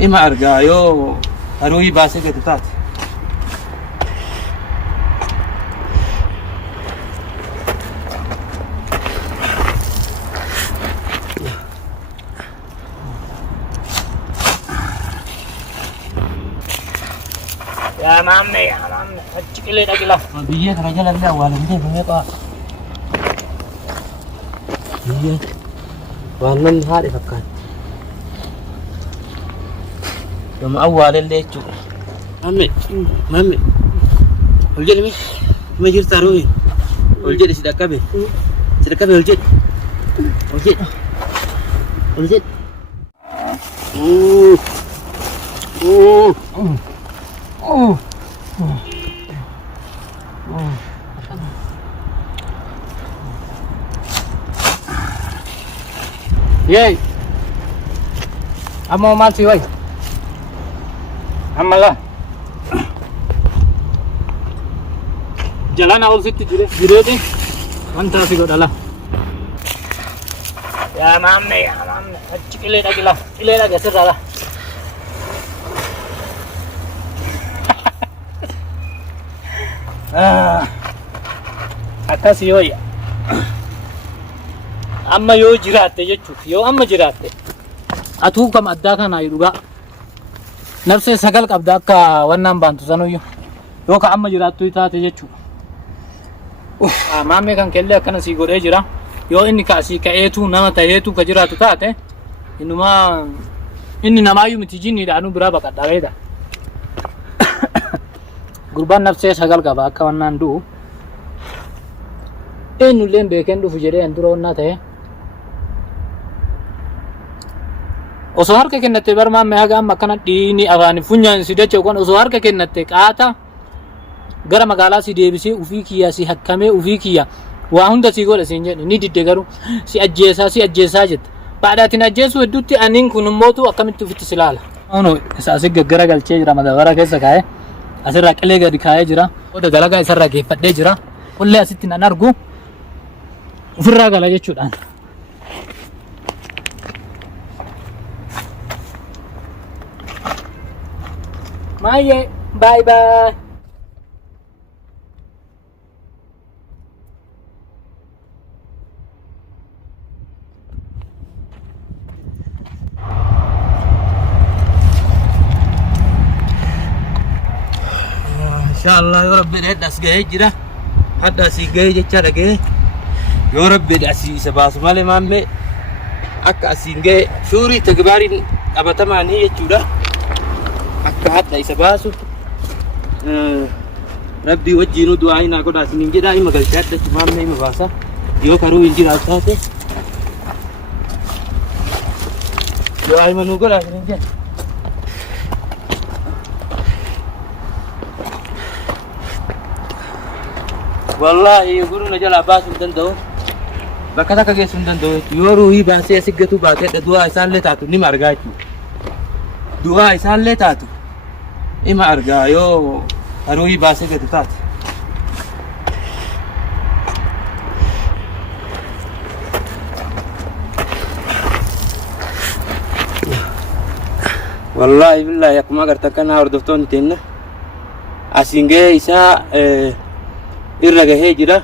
إما أرجع يو أروي باسك تتات يا مامي هجيك لي دقيقة بيجيك رجال الله والدي بيجيك بيجيك والله هذا فكان يوم أول اللي تشوف مامي الجد مي ما جرت أروي الجد سيدكابي الجد Yey, amo mal sih, woi. Amalah. Jalan awal situ jure deh. Mantap sih kau dah. Ya mami, kile lagi serah lah. Atas yoi. Amma yoo jiraatte jechuudha yoo amma jiraatte atuu kam addaa kana dhugaa nafsee sagal qabda akka wannaan baantu sanuyyuu yoo ka amma jiraattu taate jechuudha maammee kan kellee akkana sii godhee jira yoo inni kaasii ka'eetu nama ta'eetu ka jiraatu taate inni namaayyuu miti jinniidhaanuu biraa baqadhaa beeda gurbaan nafsee sagal qaba akka wannaan du'u eenyulleen beekeen dhufu jedhee hin dura onnaa ta'e osoo harka kennatte barmaan mee haga amma akkana dhiini afaan funyaan si dacha kon osoo harka kennatte qaata gara magaalaa si deebisee ufii kiyyaa si hakkamee ufii kiyya waa hunda si godha siin jedhe ni didde garuu si ajjeesaa jette baadhaatiin ajjeesuu hedduutti aniin kun immootu akkamitti ufitti si laala ono isaasi gaggara galchee jira madabara keessa kaa'ee asirraa qilee gadi kaa'ee jira oda dalagaa isarraa geeffadhee jira qollee asitti nan argu ufirraa gala jechuudhaan Maye, bye bye. Insyaallah ya Rabbi deh das gaya jira ada si gaya jecha gaya ya Rabbi das si sebasu male mamme akka si gaya suri tegbarin abatamani jechuudha akka hadda isa baasu rabbi wajjinu du'aa ina godha sinin jedha ima galchaadda maamne ima baasa yoo karuu injira taate du'aa ima nu godha sinin jedha wallahi guruna jala baasu danda'u bakka takka geessu danda'u yoo ruuhii baasee asiggatu baatee du'aa isaallee taatu nima argaa jechuudha du'aa isaallee taatu ima argaa yoo aruuyi baasee gadi taate wallahi billahi akkuma agartan kana hordoftoonni teenna asiin gahee isaa irra gahee jira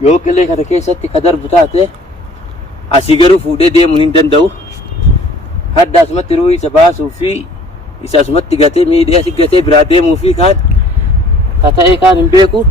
yoo qilee kana keessatti ka darbu taate asii garuu fuudhee deemuun hin danda'u hadda asumatti ruuhii isa baasuu fi isa asumatti gatee miidhee asi gatee biraa deemuu fi kaan ka ta'ee kaan hin beeku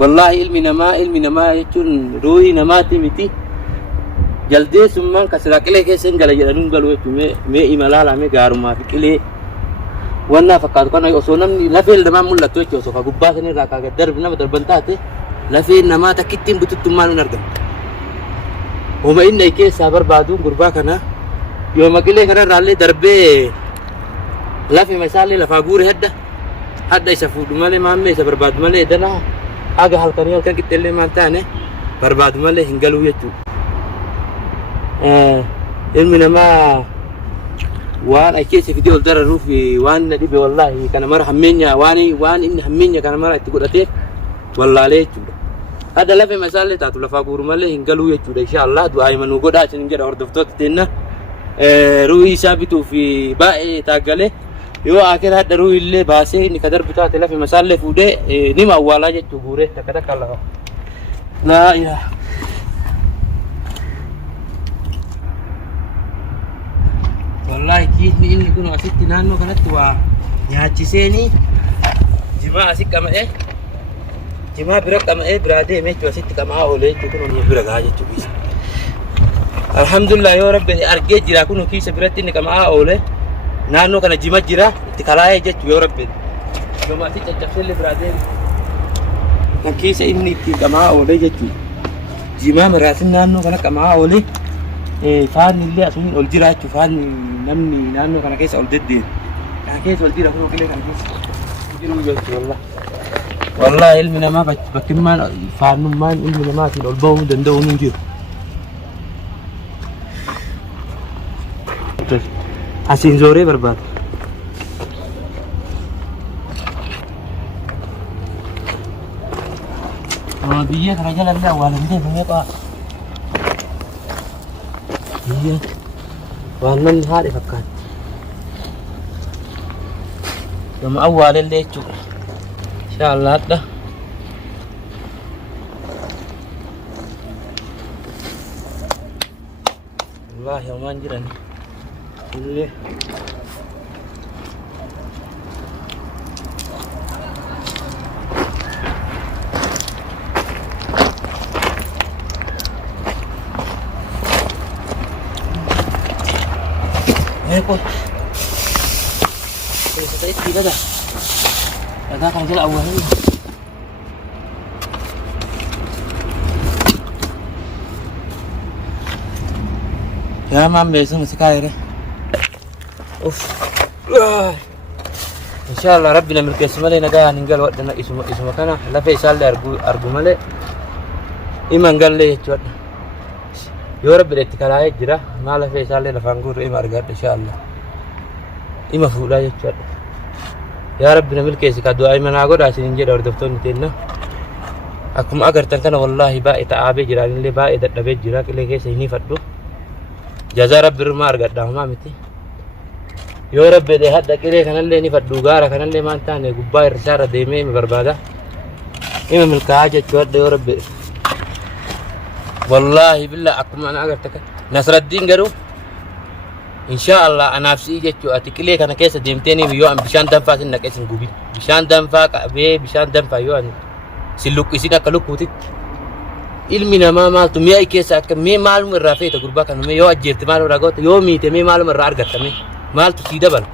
wallahi ilmi namaa jechuun ruuhii namaati miti jaldeessummaan ka silaa qilee keessa hin gala jedhanuun galu jechuun mee imalaalame gaarumaa fi qilee wannaa fakkaatu kana osoo namni lafeen namaa mul'attu jechuun osoo ka gubbaa sanirraa kaa gad darbi nama darban taate lafeen namaa takkittiin bututtummaan hin argamu homa inni keessaa barbaaduun gurbaa kana yoo maqilee kanarraallee darbee lafee masaallee lafaa guure hadda isa fuudhu malee maammee isa barbaadu malee dana haga halkanii halkan qixxeellee maal taane barbaadu malee hin galuu jechuudha. Ilmi namaa waan akeessa fidee ol dararuuf waan na dhibe wallahi kana mara hammeenya waan inni hammeenya kana mara itti godhateef wallaalee jechuudha. Hadda lafee masaallee taatu lafaa guuru malee hin galuu jechuudha. Inshaallah du'aa himanuu godhaa isin jedha hordoftoota teenna ruuhii isaa bituu fi baay'ee taaggalee yoo akira hadda ruuhii illee baasee inni ka darbu taate lafa masaallee fuudhee nima awwaalaa jechuu guuree takka takka lafa. Laa ilaaha. Wallahi kiisni inni kun asitti naannoo kanatti waa nyaachiseeni jimaa asitti qama'ee jimaa bira qama'ee biraa deemee jechuu asitti qamaa oolee jechuu kun bira gahaa jechuu kiisa. Alhamdulillah yoo rabbi argee jira kun kiisa biratti inni qamaa oolee naannoo kana jima jira itti kalaa'ee jechuu yoo rabbi yooma asitti caccabseellee biraa deemee kan kiisa inni itti qamaa oolee jechuu jimaa miraasin naannoo kana qamaa oolee faanni illee asuun ol jira jechuu faanni namni naannoo kana keessa ol deddeebi'e kana keessa ol jira kun ogilee kana keessa jiru jechuu wallahi. Wallahi ilmi namaa bakkimmaan faannummaan ilmi namaatiin ol bahuu danda'u hin jiru. Asiin zooree barbaada. Biyya kana jala illee awwaalamtee fi meeqa biyya waan namni haadhe fakkaatti. Nama awwaalellee jechuudha. Inshallah hadda. Wallahi homaan jiran illee Eko. Saya tidak ada. Ada kan jela awalnya. Ya mam besok masih kaya deh. Insyaallah Rabbi na milki ismale nagaa ningal wadana isuma kana lafa isalle argu male iman galle jechuudha. Yoo Rabbi itti kalaa'ee jira maal lafa isalle lafaan guurre ima argadha insyaallah. Ima fuudhaa jechuudha. Yaa Rabbi na milkeessi ka du'aa imanaa godhaa isin jedha hordoftoonni teenna. Akkuma agartan kana wallahi baay'ee ta'aabee jiraanillee baay'ee dadhabee jira qilee keessa hin fadhu. Jazaa Rabbi irmaa argadha homaa miti. Yoo Rabbi dee hadda qilee kanallee ni fadhu gaara kanallee maan taane gubbaa irra deemee ima barbaada. Ima milkaa'aa jechuudha yoo Rabbi. Wallahi billah akkuma ana agartan Nasraddiin garuu Insyaallah anafsi jechuudha ati qilee kana keessa deemteeni yoo an bishaan danfaa sin naqee sin gubi. Bishaan danfaa qabee bishaan danfaa yoo an sin luqqisiin akka lukkuutitti. Ilmi namaa maaltu mi'a keessa akka mee maaluma irraa feeta gurbaa kanuma yoo ajjeefte maal irraa goota yoo miite mee maaluma irraa argattame maaltu sii dabalu.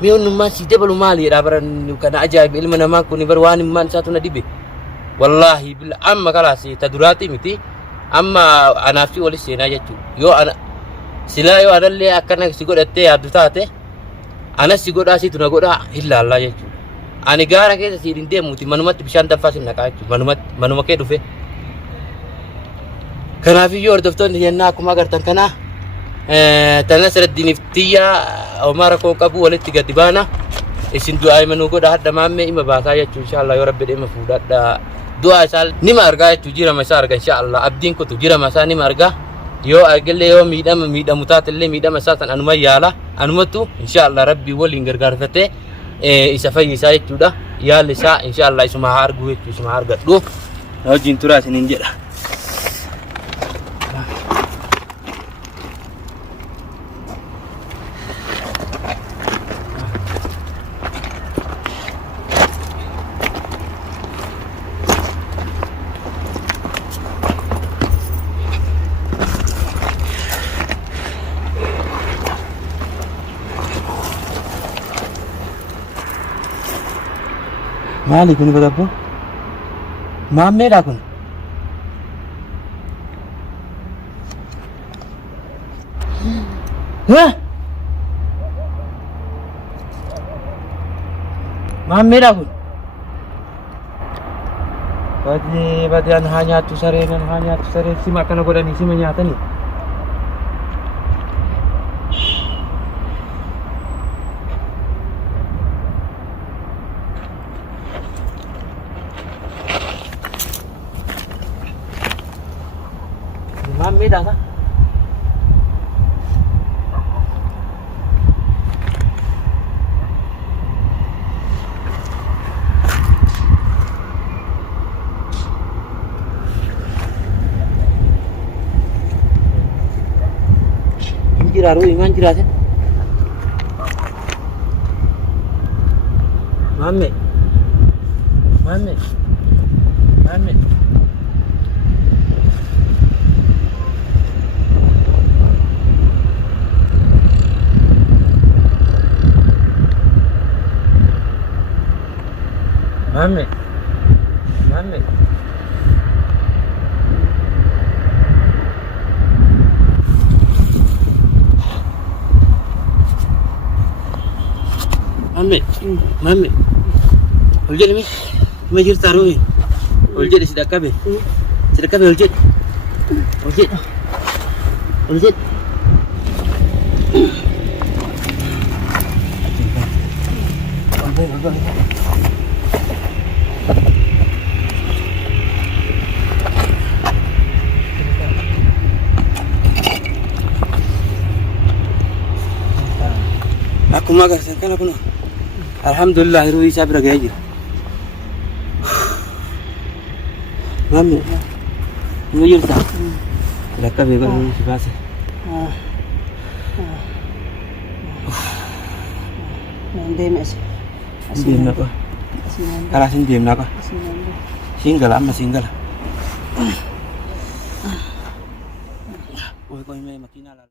Mee onnummaan sii dabalu maaliidha baran kana ajaa'iba ilma namaa kun bar waan himmaan isaatu na dibe. Wallahi billah amma kalaasi ta duraati miti amma anafsi walis seenaa jechuudha. Yoo ana silaa yoo anallee akkana si godhattee yaaddu taate anas si godhaa situ na godhaa ilaallaa jechuudha. Ani gaara keessa siin deemuuti manumatti bishaan danfaa sin naqaa jechuudha manuma kee dhufe. Kanaafiyyuu hordoftoonni jennaa akkuma agartan kana Nasraddiiniif tiyyaa homaa rakkoo qabu walitti gadi baana isin du'aa imanuu godha hadda maammee ima baasaa jechuudha inshaallah yoo Rabbi dhimma fuudhadha du'aa isaa nima argaa jechuudha jirama isaa arga inshaallah abdiin kutu jirama isaa nima argaa. Yoo argillee yoo miidhamu taatellee miidhama isaa tan anuma yaala anumatu inshaallah Rabbi waliin gargaarfatee isa fayyisaa jechuudha yaalli isaa inshaallah isuma haa argu jechuudha isuma haa argadhu wajjin turaa isiniin jedha. Maali kun bagabbo? Maammeedha kun? Maammeedha kun? Badi an haa nyaattu sareen sima akkana godhanii sima nyaatanii. Maammeedha ka? jira ruu imaan jiraate. Mamme. Mamme. Mamme. Mamme. Mamme. Mamme. Mamme. Ol jedhi mi. Ma jirta ruu. Ol jedhi si dhaqqabe. Si dhaqqabe ol jedhi. Ol jedhi. Ol jedhi. Akkuma agarsiisan kana kun alhamdulillah hiruu isaa bira ga'ee jira. Mamme, ma jirta? Dhaqqabee godhanii si baase. Deeme as. Deemna qofa. Karaa siin deemnaa qofa. Siin gala amma siin gala. Qoy qoy mee makiinaa laala.